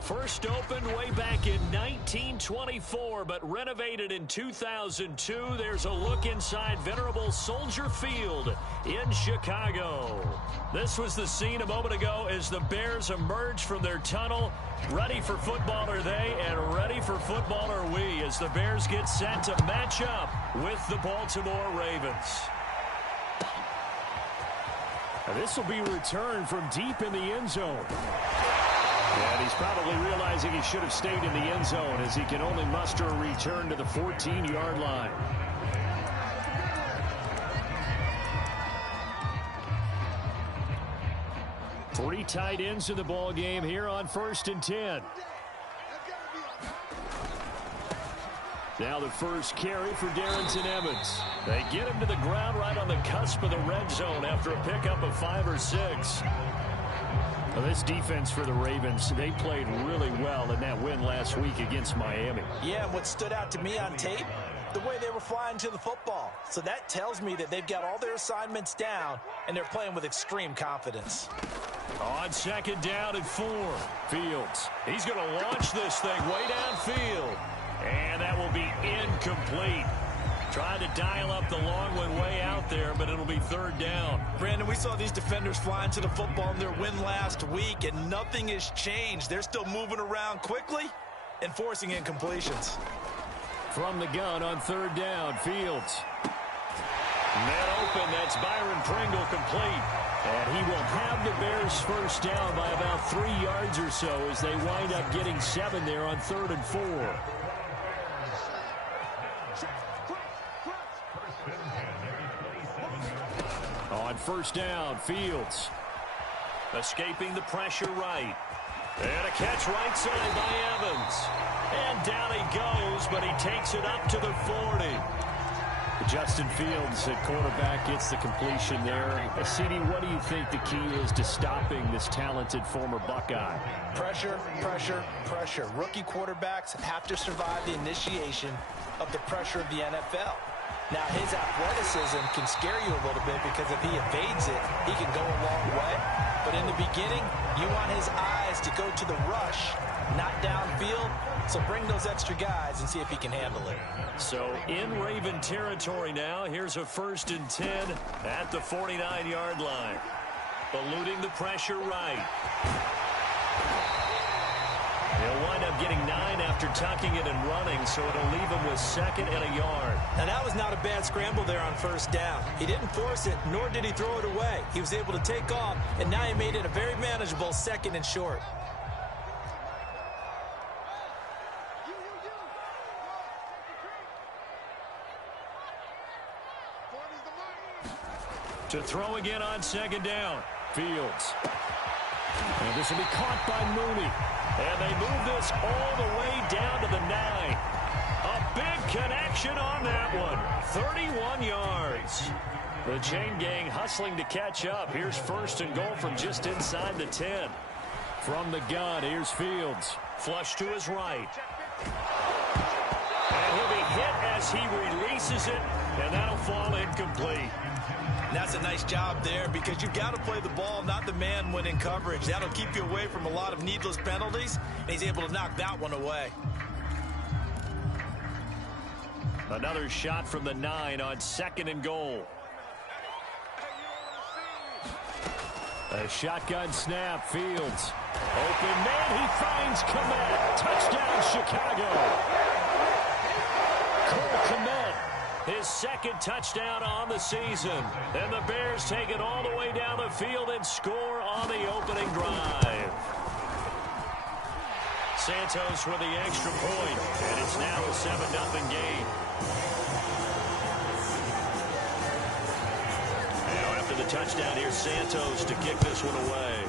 First opened way back in 1924, but renovated in 2002. There's a look inside venerable Soldier Field in Chicago. This was the scene a moment ago as the Bears emerged from their tunnel. Ready for football are they, and ready for football are we, as the Bears get set to match up with the Baltimore Ravens. Now this will be returned from deep in the end zone. And he's probably realizing he should have stayed in the end zone, as he can only muster a return to the 14-yard line. Three tight ends in the ball game here on 1st and 10. Now the first carry for Darrington Evans. They get him to the ground right on the cusp of the red zone after a pickup of 5 or 6. Well, this defense for the Ravens, they played really well in that win last week against Miami. Yeah, and what stood out to me on tape, the way they were flying to the football. So that tells me that they've got all their assignments down, and they're playing with extreme confidence. On 2nd down and 4, Fields. He's going to launch this thing way downfield. And that will be incomplete. Trying to dial up the long one way out there, but it'll be 3rd down. Brandon, we saw these defenders flying to the football in their win last week, and nothing has changed. They're still moving around quickly and forcing incompletions. From the gun on 3rd down, Fields. Net open, that's Byron Pringle complete. And he will have the Bears first down by about 3 yards or so as they wind up getting 7 there on 3rd and 4. On 1st down, Fields. Escaping the pressure right. And a catch right side by Evans. And down he goes, but he takes it up to the 40. Justin Fields at quarterback gets the completion there. CD, what do you think the key is to stopping this talented former Buckeye? Pressure, pressure, pressure. Rookie quarterbacks have to survive the initiation of the pressure of the NFL. Now, his athleticism can scare you a little bit because if he evades it, he can go a long way. But in the beginning, you want his eyes to go to the rush, not downfield. So bring those extra guys and see if he can handle it. So in Raven territory now, here's a 1st and 10 at the 49-yard line. Eluding the pressure right. He'll wind up getting 9 after tucking it and running, so it'll leave him with 2nd and a yard. Now, that was not a bad scramble there on 1st down. He didn't force it, nor did he throw it away. He was able to take off, and now he made it a very manageable 2nd and short. To throw again on 2nd down, Fields. And this will be caught by Mooney. And they move this all the way down to the 9. A big connection on that one. 31 yards. The chain gang hustling to catch up. Here's 1st and goal from just inside the 10. From the gun, here's Fields. Flush to his right. And he'll be hit as he releases it. And that'll fall incomplete. That's a nice job there because you've got to play the ball, not the man when in coverage. That'll keep you away from a lot of needless penalties, and he's able to knock that one away. Another shot from the 9 on 2nd and goal. A shotgun snap, Fields. Open man, he finds Kmet. Touchdown, Chicago. Cole Kmet. His 2nd touchdown on the season. And the Bears take it all the way down the field and score on the opening drive. Santos with the extra point, and it's now a 7-0 game. Now after the touchdown, here's Santos to kick this one away.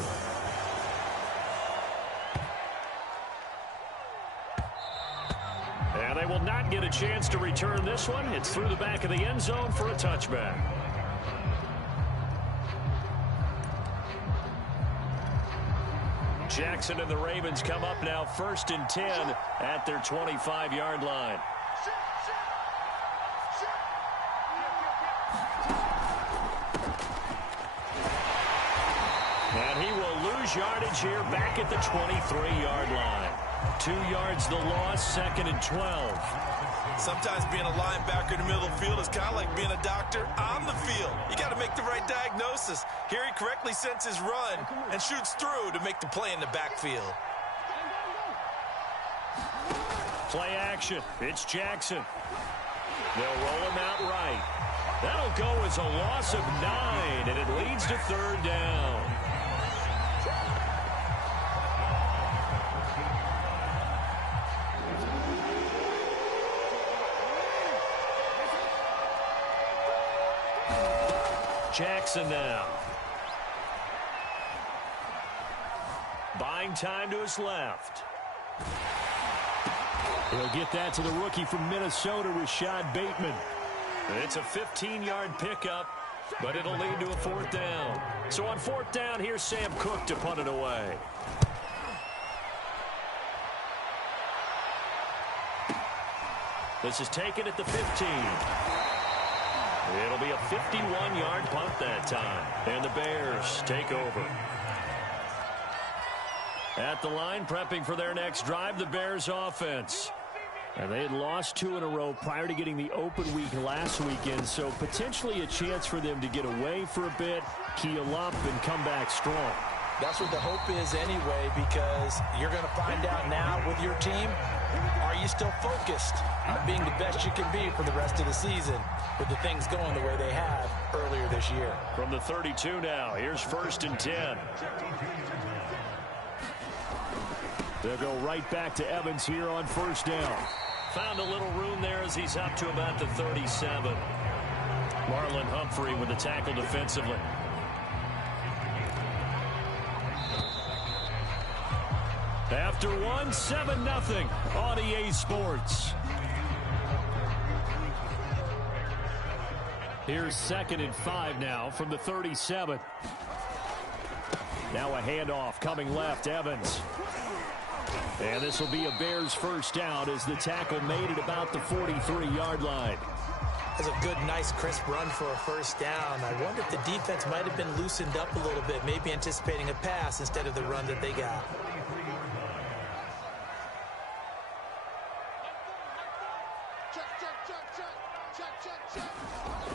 And they will not get a chance to return this one. It's through the back of the end zone for a touchback. Jackson and the Ravens come up now 1st and 10 at their 25-yard line. And he will lose his yardage here back at the 23-yard line. 2 yards the loss, 2nd and 12. Sometimes being a linebacker in the middle of the field is kind of like being a doctor on the field. You got to make the right diagnosis. Here he correctly senses run and shoots through to make the play in the backfield. Play action. It's Jackson. They'll roll him out right. That'll go as a loss of 9, and it leads to 3rd down. Jackson now. Buying time to his left. He'll get that to the rookie from Minnesota, Rashad Bateman. It's a 15-yard pickup, but it'll lead to a 4th down. So on 4th down, here's Sam Cook to punt it away. This is taken at the 15. It'll be a 51-yard punt that time. And the Bears take over. At the line, prepping for their next drive, the Bears offense. And they had lost 2 in a row prior to getting the open week last weekend, so potentially a chance for them to get away for a bit, keel up, and come back strong. That's what the hope is anyway, because you're going to find out now with your team, are you still focused on being the best you can be for the rest of the season with the things going the way they have earlier this year? From the 32 now, here's 1st and 10. They'll go right back to Evans here on 1st down. Found a little room there as he's up to about the 37. Marlon Humphrey with the tackle defensively. After 1, 7-0 on EA Sports. Here's 2nd and 5 now from the 37. Now a handoff coming left, Evans. And this will be a Bears 1st down as the tackle made it about the 43-yard line. That's a good, nice, crisp run for a 1st down. I wonder if the defense might have been loosened up a little bit, maybe anticipating a pass instead of the run that they got.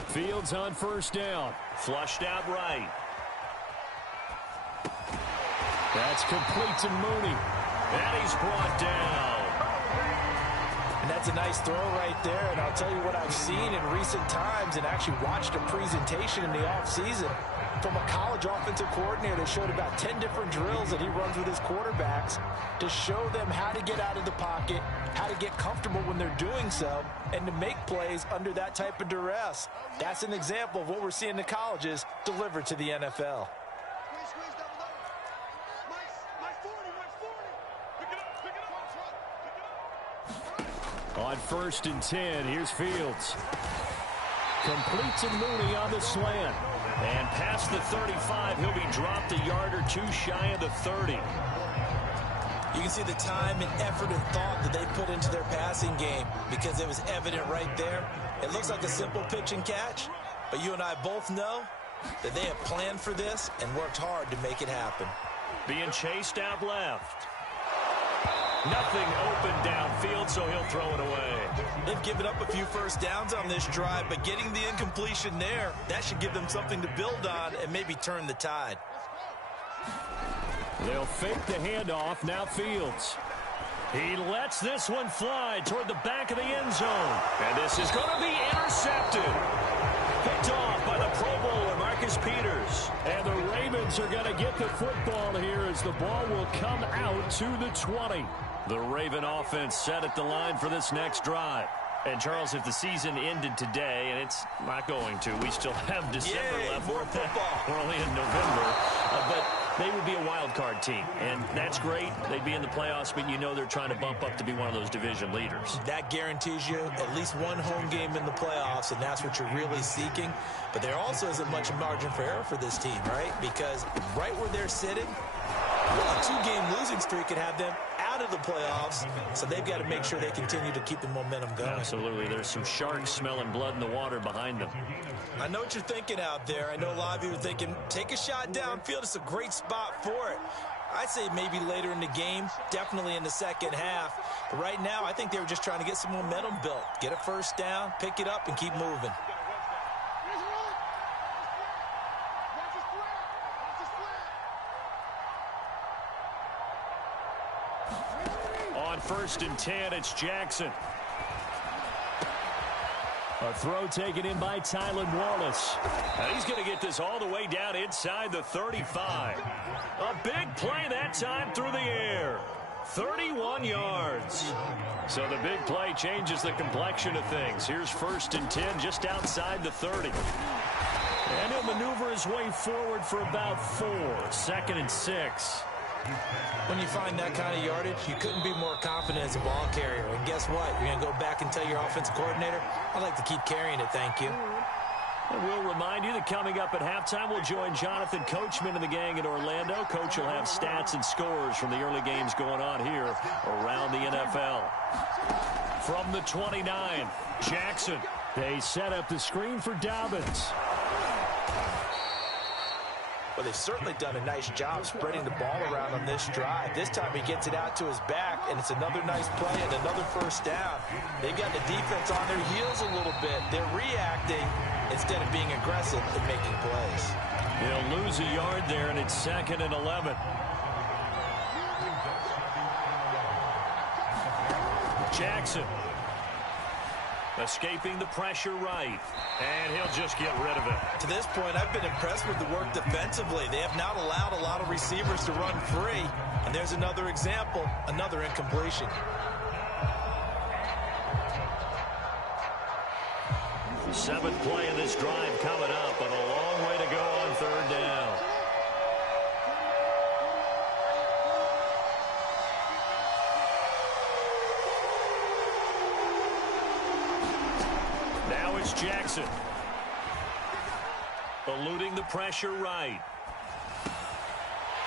Fields on 1st down. Flushed out right. That's complete to Mooney. And he's brought down. And that's a nice throw right there. And I'll tell you what I've seen in recent times and actually watched a presentation in the offseason from a college offensive coordinator that showed about 10 different drills that he runs with his quarterbacks to show them how to get out of the pocket, how to get comfortable when they're doing so, and to make plays under that type of duress. That's an example of what we're seeing in the colleges delivered to the NFL. On 1st and 10, here's Fields. Complete to Mooney on the slant. And past the 35, he'll be dropped a yard or 2 shy of the 30. You can see the time and effort and thought that they put into their passing game because it was evident right there. It looks like a simple pitch and catch, but you and I both know that they have planned for this and worked hard to make it happen. Being chased out left. Nothing open downfield, so he'll throw it away. They've given up a few 1st downs on this drive, but getting the incompletion there, that should give them something to build on and maybe turn the tide. They'll fake the handoff. Now Fields. He lets this one fly toward the back of the end zone. And this is going to be intercepted. Picked off by the Pro Bowler, Marcus Peters. And the Ravens are going to get the football here as the ball will come out to the 20. The Raven offense set at the line for this next drive. And, Charles, if the season ended today, and it's not going to, we still have December left. More football. We're only in November. But they would be a wild card team, and that's great. They'd be in the playoffs, but you know they're trying to bump up to be one of those division leaders. That guarantees you at least one home game in the playoffs, and that's what you're really seeking. But there also isn't much margin for error for this team, right? Because right where they're sitting, a 2-game losing streak could have them out out of the playoffs, so they've got to make sure they continue to keep the momentum going. Absolutely. There's some sharks smelling blood in the water behind them. I know what you're thinking out there. I know a lot of you are thinking, take a shot downfield. It's a great spot for it. I'd say maybe later in the game, definitely in the second half. But right now, I think they were just trying to get some momentum built. Get a first down, pick it up, and keep moving. On 1st and 10, it's Jackson. A throw taken in by Tylan Wallace. And he's going to get this all the way down inside the 35. A big play that time through the air. 31 yards. So the big play changes the complexion of things. Here's 1st and 10 just outside the 30. And he'll maneuver his way forward for about 4. 2nd and 6. When you find that kind of yardage, you couldn't be more confident as a ball carrier. And guess what? You're going to go back and tell your offensive coordinator, I'd like to keep carrying it, thank you. And we'll remind you that coming up at halftime, we'll join Jonathan Coachman and the gang in Orlando. Coach will have stats and scores from the early games going on here around the NFL. From the 29, Jackson. They set up the screen for Dobbins. Well, they've certainly done a nice job spreading the ball around on this drive. This time he gets it out to his back, and it's another nice play and another first down. They've got the defense on their heels a little bit. They're reacting instead of being aggressive and making plays. He'll lose a yard there, and it's 2nd and 11. Jackson. Escaping the pressure right. And he'll just get rid of it. To this point, I've been impressed with the work defensively. They have not allowed a lot of receivers to run free. And there's another example, another incompletion. Seventh play of this drive coming up, and a long way to go on 3rd down. Now it's Jackson. Eluding the pressure right.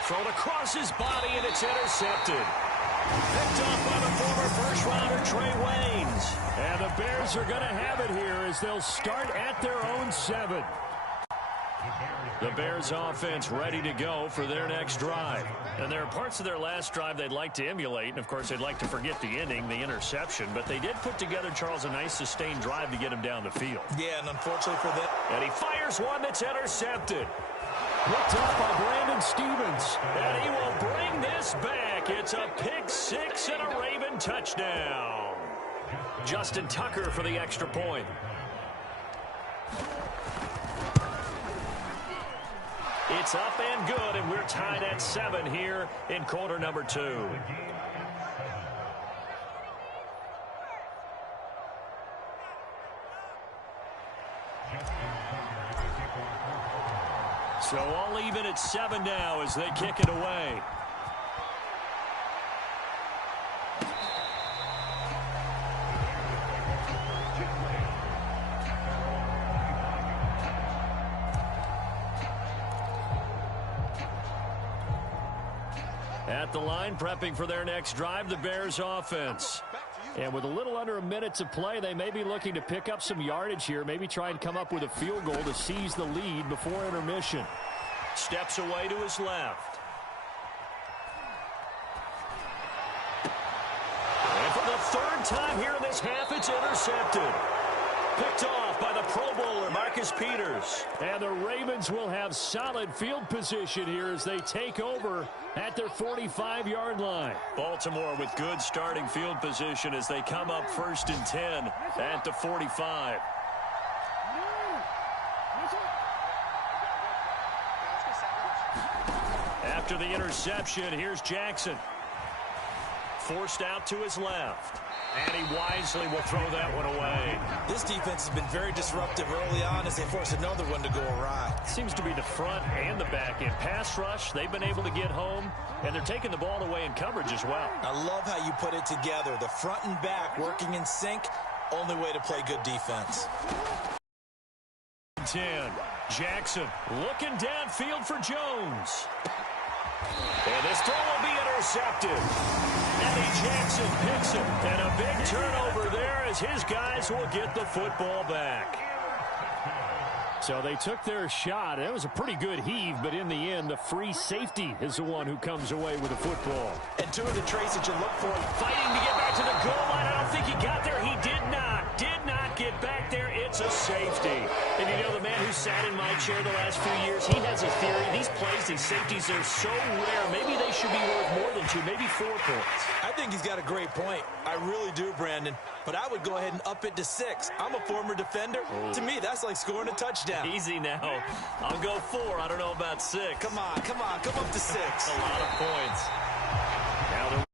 Thrown across his body, and it's intercepted. Picked off by the former first-rounder Trey Waynes. And the Bears are going to have it here as they'll start at their own 7. The Bears offense ready to go for their next drive. And there are parts of their last drive they'd like to emulate. And, of course, they'd like to forget the ending, the interception. But they did put together, Charles, a nice sustained drive to get him down the field. Yeah, and unfortunately for them. And he fires one that's intercepted. Looked up by Brandon Stevens. And he will bring this back. It's a pick 6 and a Raven touchdown. Justin Tucker for the extra point. It's up and good, and we're tied at 7 here in quarter number 2. So all even at 7 now as they kick it away. At the line, prepping for their next drive, the Bears offense. And with a little under a minute to play, they may be looking to pick up some yardage here, maybe try and come up with a field goal to seize the lead before intermission. Steps away to his left. And for the 3rd time here in this half, it's intercepted. Picked off by the Pro Bowler, Marcus Peters. And the Ravens will have solid field position here as they take over at their 45-yard line. Baltimore with good starting field position as they come up 1st and 10 at the 45. After the interception, here's Jackson. Forced out to his left. And he wisely will throw that one away. This defense has been very disruptive early on as they force another one to go awry. Seems to be the front and the back end. Pass rush, they've been able to get home, and they're taking the ball away in coverage as well. I love how you put it together. The front and back working in sync, only way to play good defense. 10, Jackson looking downfield for Jones. And this throw will be intercepted. Eddie Jackson picks it. And a big turnover there as his guys will get the football back. So they took their shot. It was a pretty good heave, but in the end, the free safety is the one who comes away with the football. And two of the traits that you look for. Fighting to get back to the goal line. I don't think he got there. He did not get back there. It's a safety. And you know, the man who sat in my chair the last few years, he has a theory. These plays, these safeties are so rare. Maybe they should be worth more than 2, maybe 4 points. I think he's got a great point. I really do, Brandon. But I would go ahead and up it to 6. I'm a former defender. Oh. To me, that's like scoring a touchdown. Easy now. I'll go 4. I don't know about 6. Come up to 6. A lot of points. Now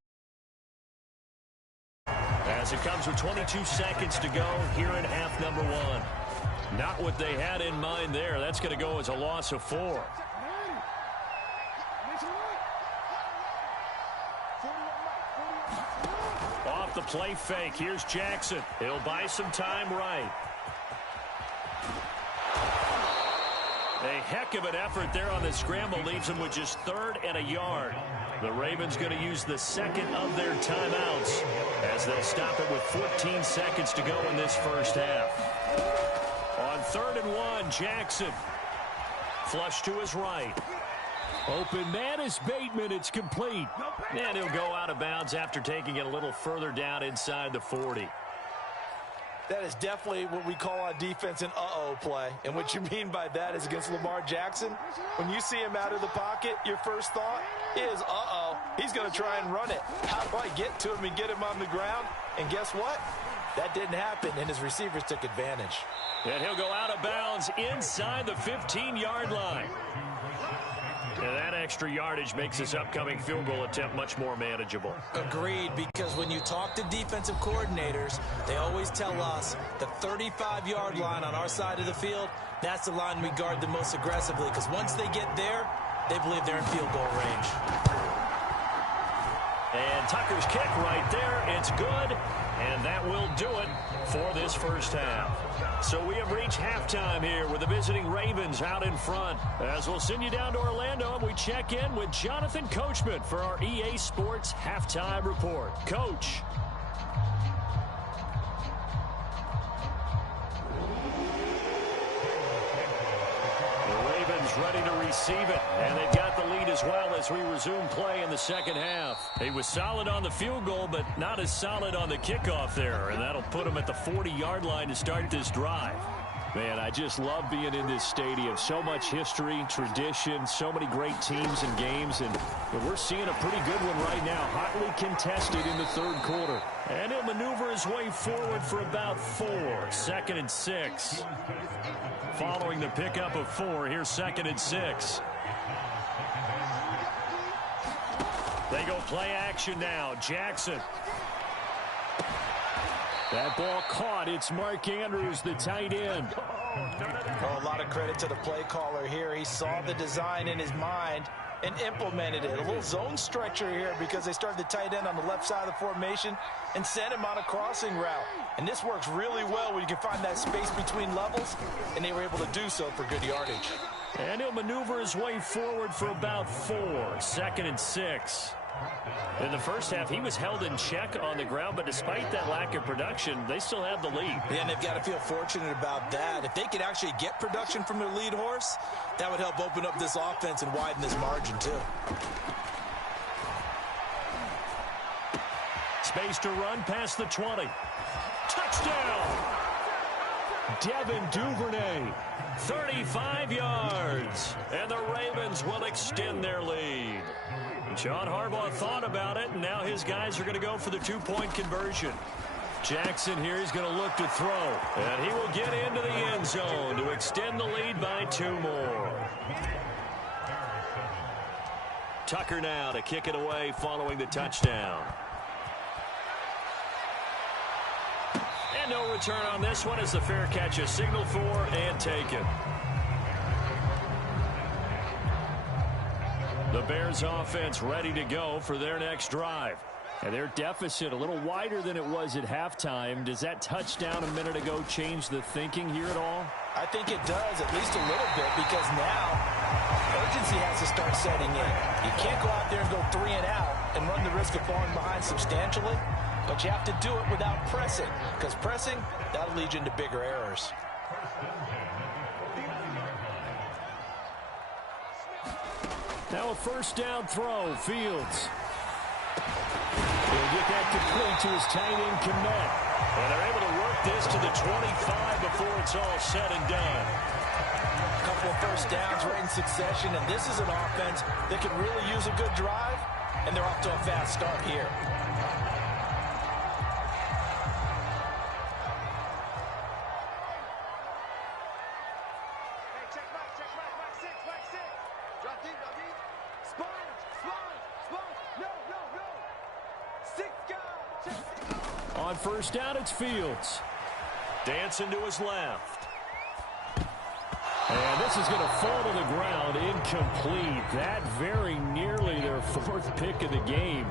as it comes with 22 seconds to go here in half number 1. Not what they had in mind there. That's going to go as a loss of 4. Off the play fake. Here's Jackson. He'll buy some time right. A heck of an effort there on the scramble leaves him with just 3rd and a yard. The Ravens going to use the second of their timeouts as they'll stop it with 14 seconds to go in this first half. On 3rd and 1, Jackson. Flush to his right. Open man is Bateman. It's complete. And he'll go out of bounds after taking it a little further down inside the 40. That is definitely what we call on defense an uh-oh play. And what you mean by that is against Lamar Jackson, when you see him out of the pocket, your first thought is, uh-oh, he's going to try and run it. How do I get to him and get him on the ground? And guess what? That didn't happen, and his receivers took advantage. And he'll go out of bounds inside the 15-yard line. And that extra yardage makes this upcoming field goal attempt much more manageable. Agreed, because when you talk to defensive coordinators, they always tell us the 35-yard line on our side of the field, that's the line we guard the most aggressively, because once they get there, they believe they're in field goal range. And Tucker's kick right there. It's good, and that will do it for this first half. So we have reached halftime here with the visiting Ravens out in front. As we'll send you down to Orlando, and we check in with Jonathan Coachman for our EA Sports Halftime Report. Coach. Ready to receive it, and they've got the lead as well as we resume play in the second half. He was solid on the field goal, but not as solid on the kickoff there, and that'll put him at the 40-yard line to start this drive. Man, I just love being in this stadium. So much history, tradition, so many great teams and games, and we're seeing a pretty good one right now, hotly contested in the third quarter. And he'll maneuver his way forward for about 4. 2nd and 6. Following the pickup of 4, here's 2nd and 6. They go play action now. Jackson. That ball caught. It's Mark Andrews, the tight end. Oh, a lot of credit to the play caller here. He saw the design in his mind and implemented it. A little zone stretcher here because they started the tight end on the left side of the formation and sent him on a crossing route. And this works really well when you can find that space between levels, and they were able to do so for good yardage. And he'll maneuver his way forward for about 4. 2nd and 6. In the first half, he was held in check on the ground, but despite that lack of production, they still have the lead. Yeah, and they've got to feel fortunate about that. If they could actually get production from their lead horse, that would help open up this offense and widen this margin, too. Space to run past the 20. Touchdown! Devin Duvernay, 35 yards. And the Ravens will extend their lead. John Harbaugh thought about it, and now his guys are going to go for the 2-point conversion. Jackson here is going to look to throw, and he will get into the end zone to extend the lead by 2 more. Tucker now to kick it away following the touchdown. And no return on this one as the fair catch is signaled for and taken. The Bears offense ready to go for their next drive. And their deficit a little wider than it was at halftime. Does that touchdown a minute ago change the thinking here at all? I think it does, at least a little bit, because now urgency has to start setting in. You can't go out there and go 3 and out and run the risk of falling behind substantially, but you have to do it without pressing, because pressing, that'll lead you into bigger errors. Now a first down throw, Fields. He'll get that complete to his tight end, Kmet. And they're able to work this to the 25 before it's all said and done. A couple of first downs right in succession, and this is an offense that can really use a good drive, and they're off to a fast start here. On first down, it's Fields. Dancing to his left. And this is going to fall to the ground, incomplete. That very nearly their 4th pick of the game.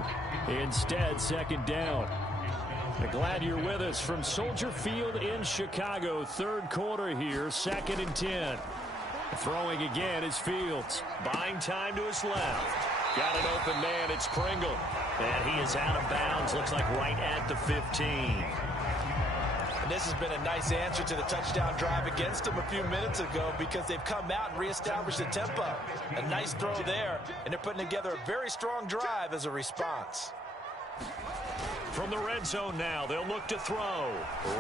Instead, second down. Glad you're with us from Soldier Field in Chicago. 3rd quarter here, 2nd and 10. Throwing again is Fields. Buying time to his left. Got an open man, it's Pringle. And he is out of bounds, looks like right at the 15. And this has been a nice answer to the touchdown drive against them a few minutes ago, because they've come out and reestablished the tempo. A nice throw there, and they're putting together a very strong drive as a response. From the red zone now, they'll look to throw.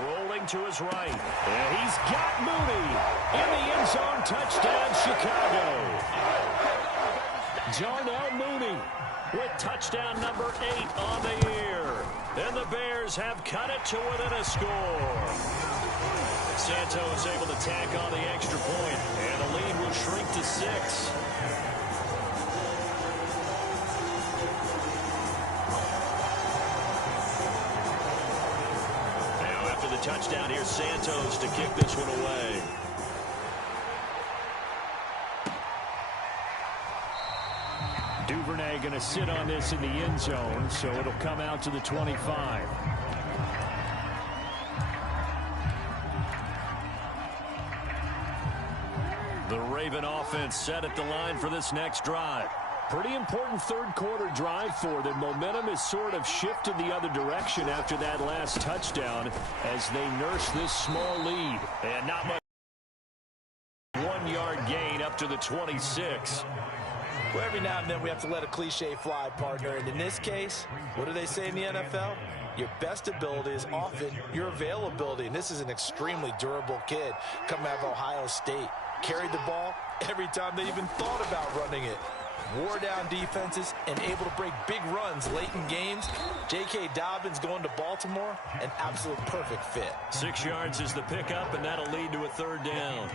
Rolling to his right. And he's got Mooney in the end zone. Touchdown, Chicago. Darnell Mooney with touchdown number 8 on the year. And the Bears have cut it to within a score. Santos able to tack on the extra point, and the lead will shrink to 6. Now after the touchdown, here's Santos to kick this one away. Duvernay going to sit on this in the end zone, so it'll come out to the 25. The Raven offense set at the line for this next drive. Pretty important 3rd quarter drive for them. Momentum has sort of shifted the other direction after that last touchdown as they nurse this small lead. And not much. 1-yard gain up to the 26. Well, every now and then we have to let a cliche fly, partner. And in this case, what do they say in the NFL? Your best ability is often your availability. And this is an extremely durable kid coming out of Ohio State. Carried the ball every time they even thought about running it. Wore down defenses and able to break big runs late in games. J.K. Dobbins going to Baltimore, an absolute perfect fit. 6 yards is the pickup, and that'll lead to a 3rd down.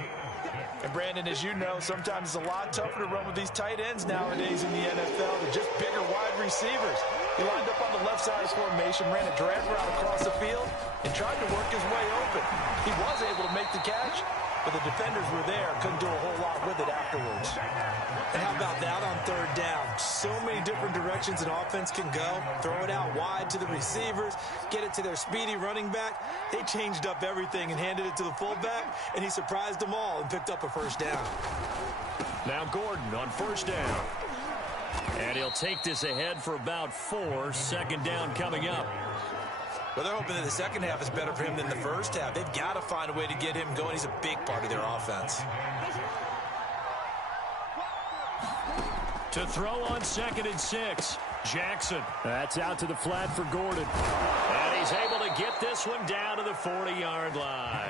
And Brandon, as you know, sometimes it's a lot tougher to run with these tight ends nowadays in the NFL. They're just bigger wide receivers. He lined up on the left side of formation, ran a drag route across the field, and tried to work his way open. He was able to make the catch, but the defenders were there, couldn't do a whole lot with it afterwards. And how about that on 3rd down? So many different directions an offense can go. Throw it out wide to the receivers, get it to their speedy running back. They changed up everything and handed it to the fullback, and he surprised them all and picked up a 1st down. Now Gordon on 1st down. And he'll take this ahead for about 4. 2nd down coming up. Well, they're hoping that the second half is better for him than the first half. They've got to find a way to get him going. He's a big part of their offense. To throw on 2nd and 6. Jackson. That's out to the flat for Gordon. And he's able to get this one down to the 40-yard line.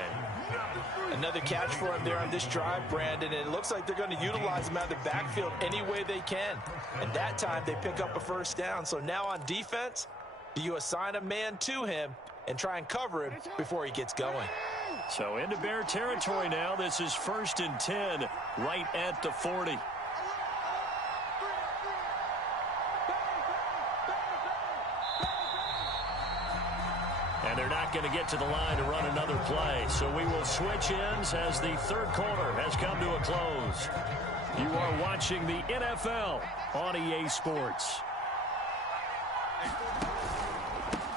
Another catch for him there on this drive, Brandon, and it looks like they're going to utilize him out of the backfield any way they can. And that time they pick up a 1st down. So now on defense, do you assign a man to him and try and cover him before he gets going? So into Bear territory now. This is 1st and 10 right at the 40. And they're not going to get to the line to run another play. So we will switch ends as the 3rd quarter has come to a close. You are watching the NFL on EA Sports.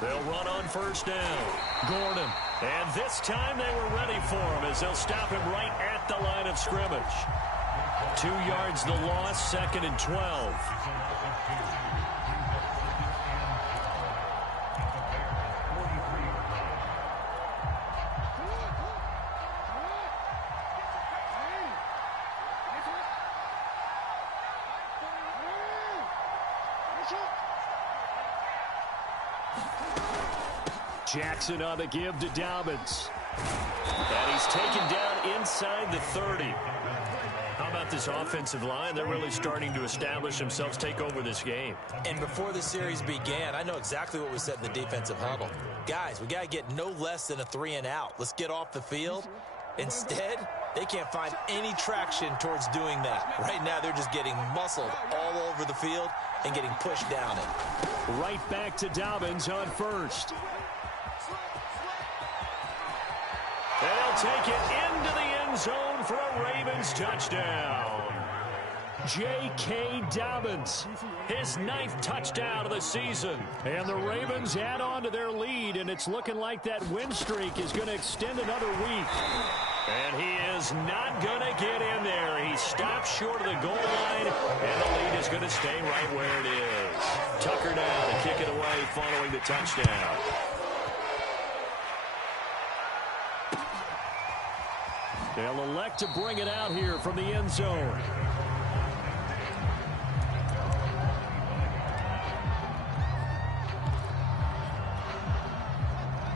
They'll run on 1st down. Gordon. And this time they were ready for him as they'll stop him right at the line of scrimmage. 2 yards the loss, 2nd and 12. Jackson on the give to Dobbins. And he's taken down inside the 30. How about this offensive line? They're really starting to establish themselves, take over this game. And before the series began, I know exactly what was said in the defensive huddle. Guys, we got to get no less than a 3-and-out. Let's get off the field. Instead, they can't find any traction towards doing that. Right now, they're just getting muscled all over the field and getting pushed down it. Right back to Dobbins on first. They'll take it into the end zone for a Ravens touchdown. J.K. Dobbins, his 9th touchdown of the season. And the Ravens add on to their lead, and it's looking like that win streak is going to extend another week. And he is not going to get in there. He stops short of the goal line, and the lead is going to stay right where it is. Tucker now to kick it away following the touchdown. They'll elect to bring it out here from the end zone.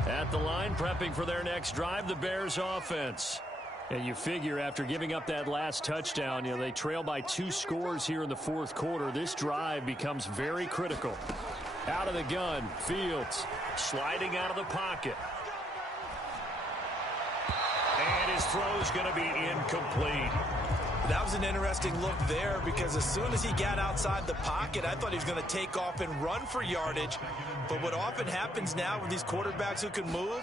At the line, prepping for their next drive, the Bears offense. And you figure after giving up that last touchdown, they trail by 2 scores here in the 4th quarter. This drive becomes very critical. Out of the gun, Fields sliding out of the pocket. And his throw is going to be incomplete. That was an interesting look there because as soon as he got outside the pocket, I thought he was going to take off and run for yardage. But what often happens now with these quarterbacks who can move,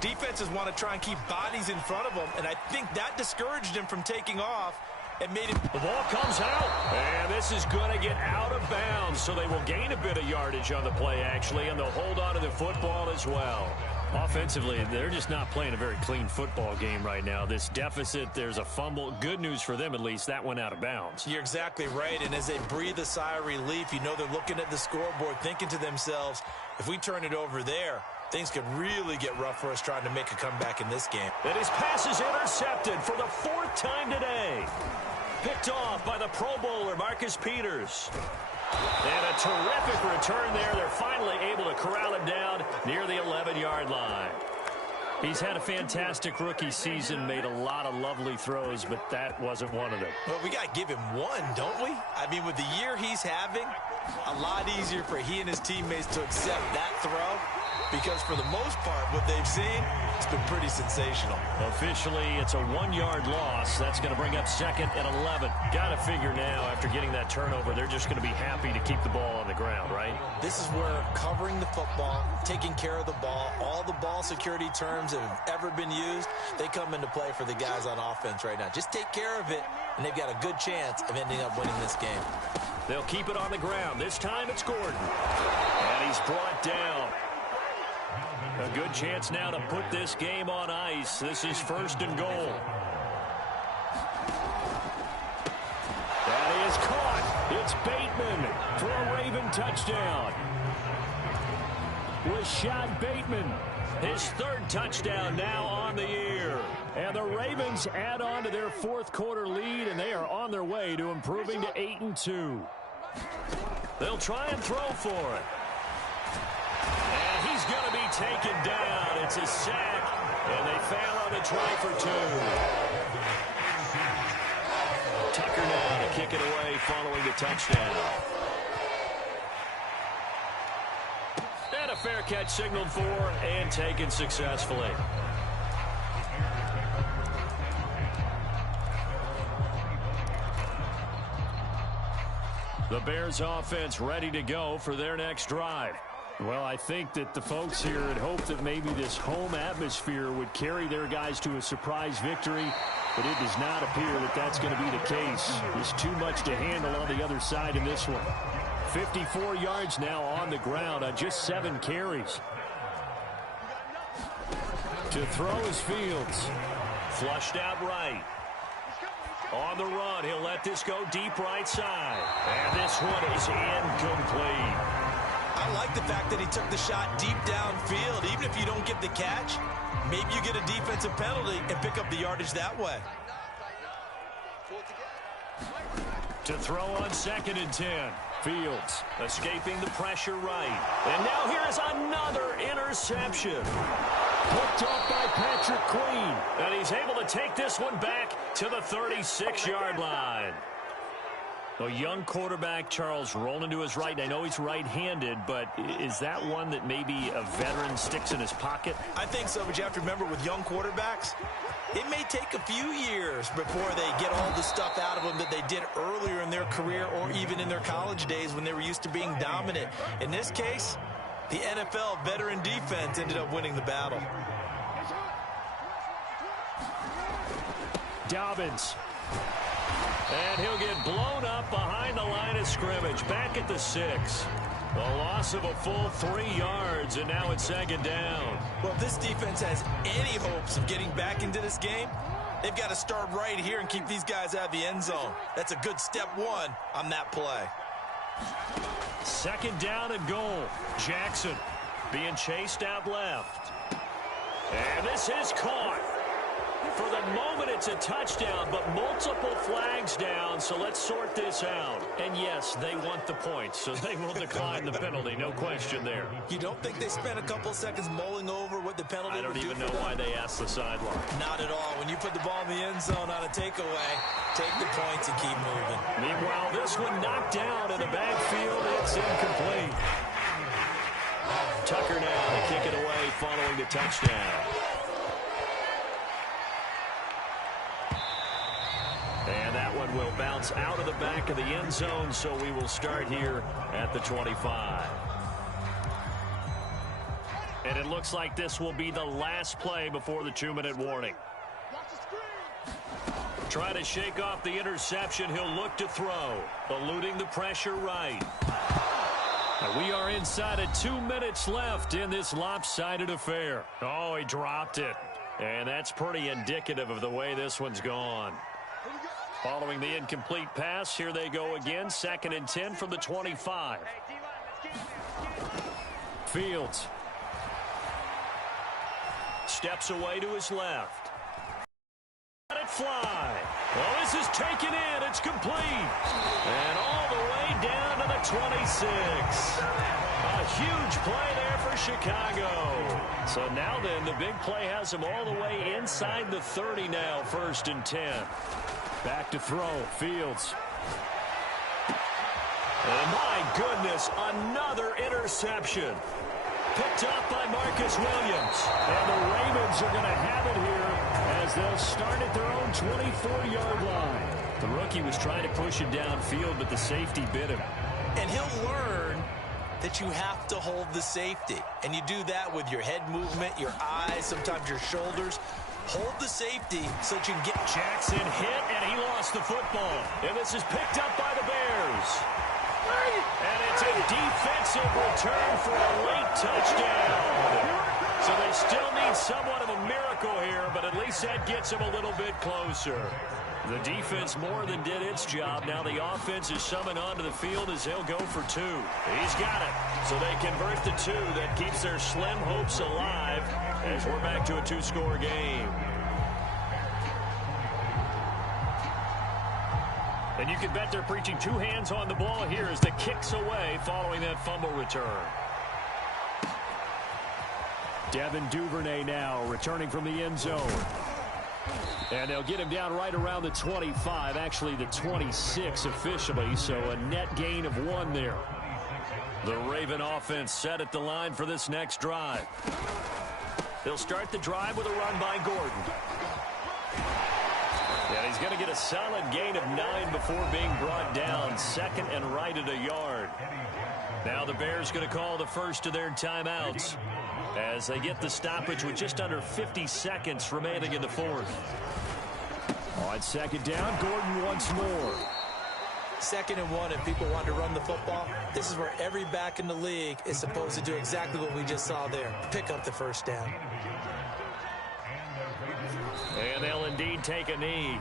defenses want to try and keep bodies in front of them, and I think that discouraged him from taking off and made him. The ball comes out, and this is going to get out of bounds, so they will gain a bit of yardage on the play, actually, and they'll hold on to the football as well. Offensively, they're just not playing a very clean football game right now. This deficit, there's a fumble. Good news for them, at least. That went out of bounds. You're exactly right, and as they breathe a sigh of relief, they're looking at the scoreboard, thinking to themselves, if we turn it over there, things could really get rough for us trying to make a comeback in this game. And his pass is intercepted for the 4th time today. Picked off by the Pro Bowler, Marcus Peters. And a terrific return there. They're finally able to corral him down near the 11-yard line. He's had a fantastic rookie season, made a lot of lovely throws, but that wasn't one of them. Well, we got to give him one, don't we? I mean, with the year he's having, a lot easier for he and his teammates to accept that throw because for the most part, what they've seen, it's been pretty sensational. Officially, it's a 1-yard loss. That's going to bring up 2nd and 11. Got to figure now, after getting that turnover, they're just going to be happy to keep the ball on the ground, right? This is where covering the football, taking care of the ball, all the ball security terms that have ever been used, they come into play for the guys on offense right now. Just take care of it, and they've got a good chance of ending up winning this game. They'll keep it on the ground. This time it's Gordon. And he's brought down. A good chance now to put this game on ice. This is 1st and goal. That is caught. It's Bateman for a Raven touchdown. Rashad Bateman, his 3rd touchdown now on the year. And the Ravens add on to their 4th quarter lead, and they are on their way to improving to 8-2. They'll try and throw for it. And he's going to be taken down. It's a sack, and they fail on the try for 2. Tucker now to kick it away following the touchdown. And a fair catch signaled for and taken successfully. The Bears offense ready to go for their next drive. Well, I think that the folks here had hoped that maybe this home atmosphere would carry their guys to a surprise victory, but it does not appear that that's going to be the case. There's too much to handle on the other side in this one. 54 yards now on the ground on just 7 carries. To throw is Fields. Flushed out right. On the run, he'll let this go deep right side. And this one is incomplete. I like the fact that he took the shot deep downfield. Even if you don't get the catch, maybe you get a defensive penalty and pick up the yardage that way. To throw on 2nd and 10. Fields escaping the pressure right. And now here's another interception. Picked up by Patrick Queen. And he's able to take this one back to the 36-yard line. A young quarterback, Charles, rolling to his right. And I know he's right-handed, but is that one that maybe a veteran sticks in his pocket? I think so, but you have to remember with young quarterbacks, it may take a few years before they get all the stuff out of them that they did earlier in their career or even in their college days when they were used to being dominant. In this case, the NFL veteran defense ended up winning the battle. Dobbins. And he'll get blown up behind the line of scrimmage. Back at the 6. A loss of a full 3 yards, and now it's 2nd down. Well, if this defense has any hopes of getting back into this game, they've got to start right here and keep these guys out of the end zone. That's a good step 1 on that play. 2nd down and goal. Jackson being chased out left. And this is caught. For the moment, it's a touchdown, but multiple flags down, so let's sort this out. And yes, they want the points, so they will decline the penalty, no question there. You don't think they spent a couple seconds mulling over what the penalty I don't would do even know why they asked the sideline. Not at all. When you put the ball in the end zone on a takeaway, take the points and keep moving. Meanwhile, this one knocked down in the backfield. It's incomplete. Tucker now to kick it away following the touchdown. And that one will bounce out of the back of the end zone, so we will start here at the 25. And it looks like this will be the last play before the 2-minute warning. Try to shake off the interception. He'll look to throw. Eluding the pressure right. And we are inside of 2 minutes left in this lopsided affair. Oh, he dropped it. And that's pretty indicative of the way this one's gone. Following the incomplete pass, here they go again. 2nd and 10 from the 25. Fields steps away to his left. Let it fly. Well, this is taken in. It's complete. And all the way down to the 26. A huge play there for Chicago. So now then, the big play has them all the way inside the 30 now. 1st and 10. Back to throw. Fields. And my goodness, another interception. Picked up by Marcus Williams. And the Ravens are going to have it here as they'll start at their own 24-yard line. The rookie was trying to push it downfield, but the safety bit him. And he'll learn that you have to hold the safety. And you do that with your head movement, your eyes, sometimes your shoulders. Hold the safety so that you can get... Jackson hit, and he lost the football. And this is picked up by the Bears. And it's a defensive return for a late touchdown. So they still need somewhat of a miracle here, but at least that gets them a little bit closer. The defense more than did its job. Now the offense is summoned onto the field as they'll go for 2. He's got it. So they convert the 2. That keeps their slim hopes alive as we're back to a 2-score game. And you can bet they're preaching 2 hands on the ball here as the kick's away following that fumble return. Devin Duvernay now returning from the end zone. And they'll get him down right around the 25, actually the 26 officially, so a net gain of 1 there. The Raven offense set at the line for this next drive. They'll start the drive with a run by Gordon. And he's going to get a solid gain of 9 before being brought down. 2nd and right at a yard. Now the Bears going to call the first of their timeouts as they get the stoppage with just under 50 seconds remaining in the 4th. On 2nd down, Gordon once more. 2nd and 1, if people want to run the football, this is where every back in the league is supposed to do exactly what we just saw there. Pick up the 1st down. And they'll indeed take a knee.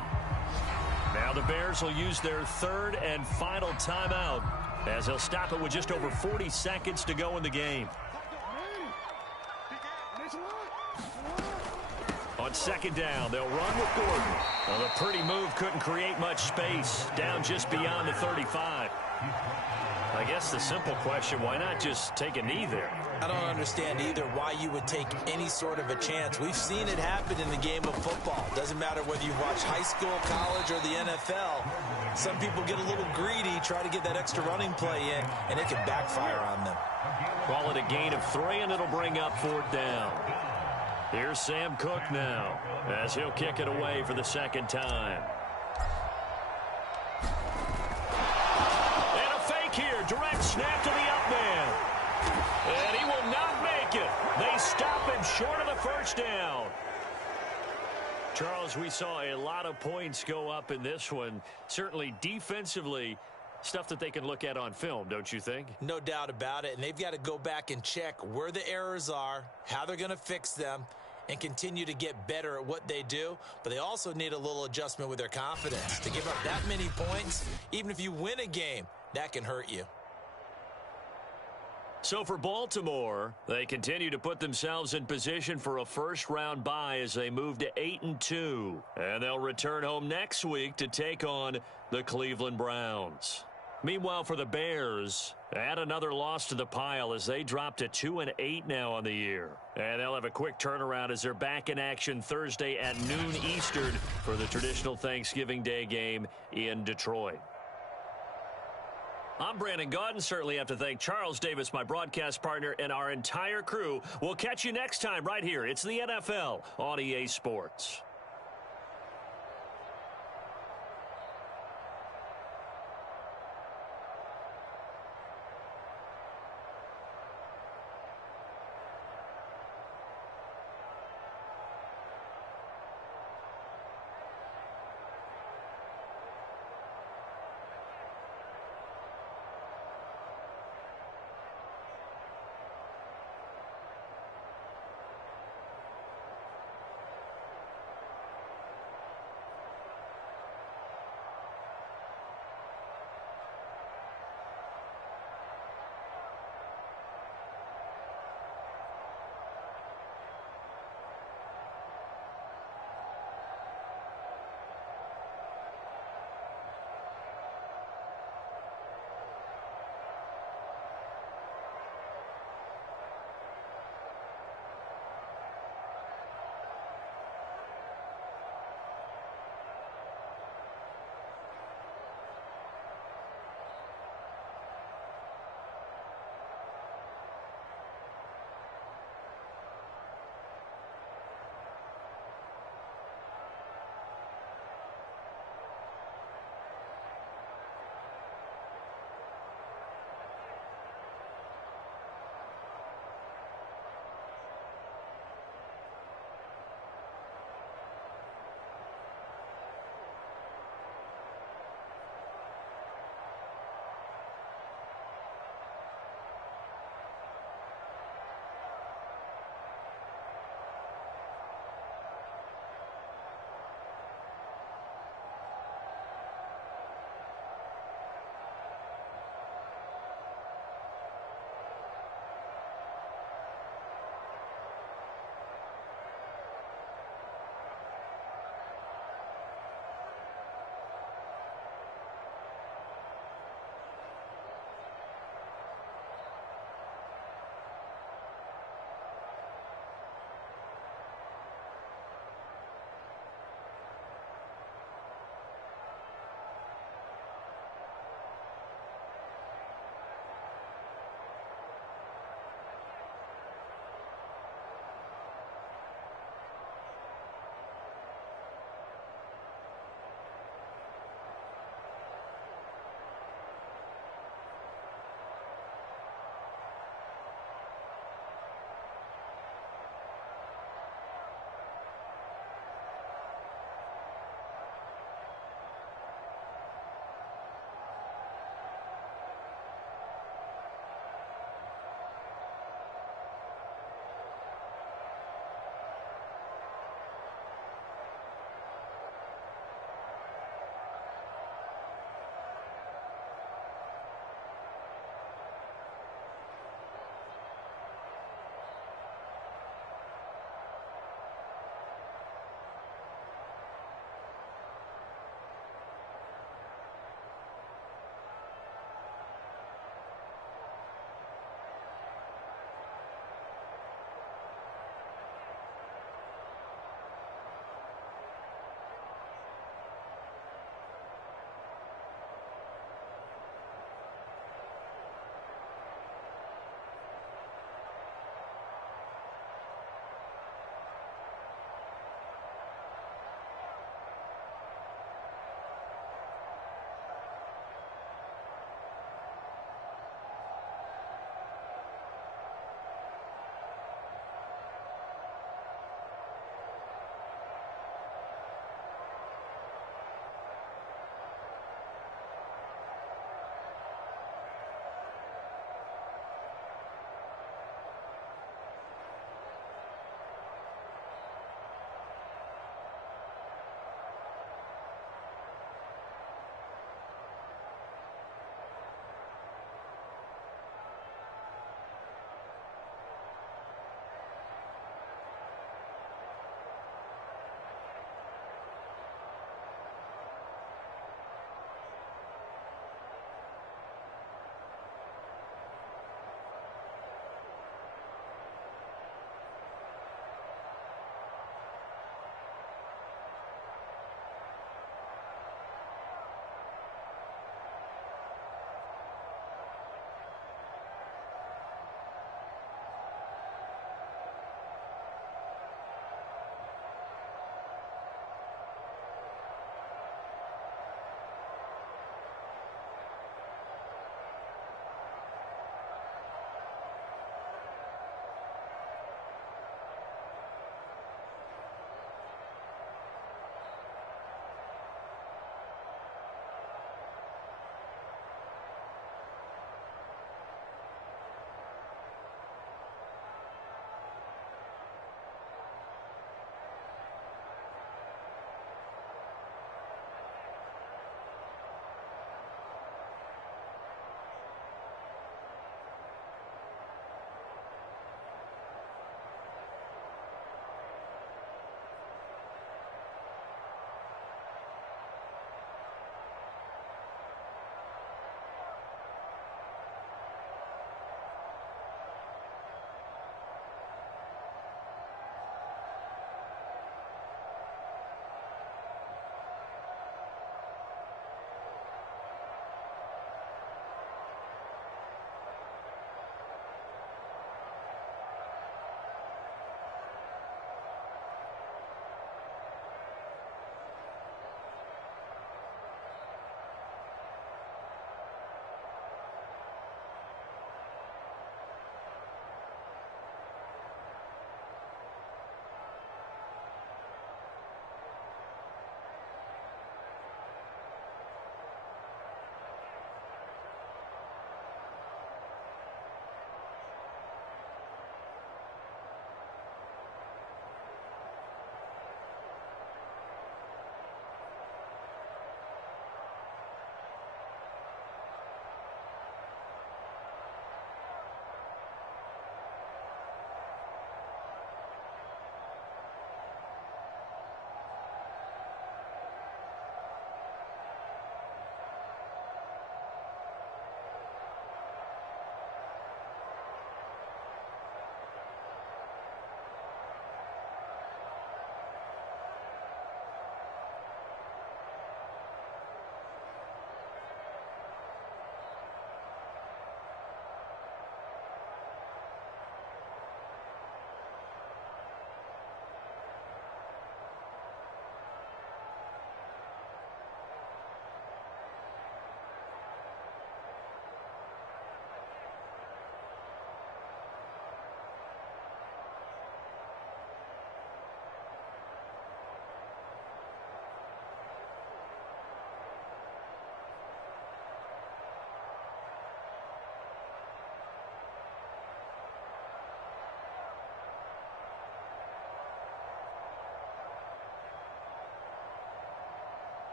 Now the Bears will use their third and final timeout as they'll stop it with just over 40 seconds to go in the game. On second down, they'll run with Gordon. Well, the pretty move couldn't create much space, down just beyond the 35. I guess the simple question, why not just take a knee there? I don't understand either why you would take any sort of a chance. We've seen it happen in the game of football. Doesn't matter whether you watch high school, college, or the NFL. Some people get a little greedy, try to get that extra running play in, and it can backfire on them. Call it a gain of 3, and it'll bring up 4th down. Here's Sam Cook now, as he'll kick it away for the second time. And a fake here, direct snap to the up man. And he will not make it. They stop him short of the first down. Charles, we saw a lot of points go up in this one. Certainly defensively, stuff that they can look at on film, don't you think? No doubt about it, and they've got to go back and check where the errors are, how they're going to fix them, and continue to get better at what they do. But they also need a little adjustment with their confidence. To give up that many points, even if you win a game, that can hurt you. So for Baltimore, they continue to put themselves in position for a first-round bye as they move to 8-2. And they'll return home next week to take on the Cleveland Browns. Meanwhile, for the Bears, add another loss to the pile as they drop to 2-8 now on the year. And they'll have a quick turnaround as they're back in action Thursday at noon Eastern for the traditional Thanksgiving Day game in Detroit. I'm Brandon Gaudin. Certainly have to thank Charles Davis, my broadcast partner, and our entire crew. We'll catch you next time right here. It's the NFL on EA Sports.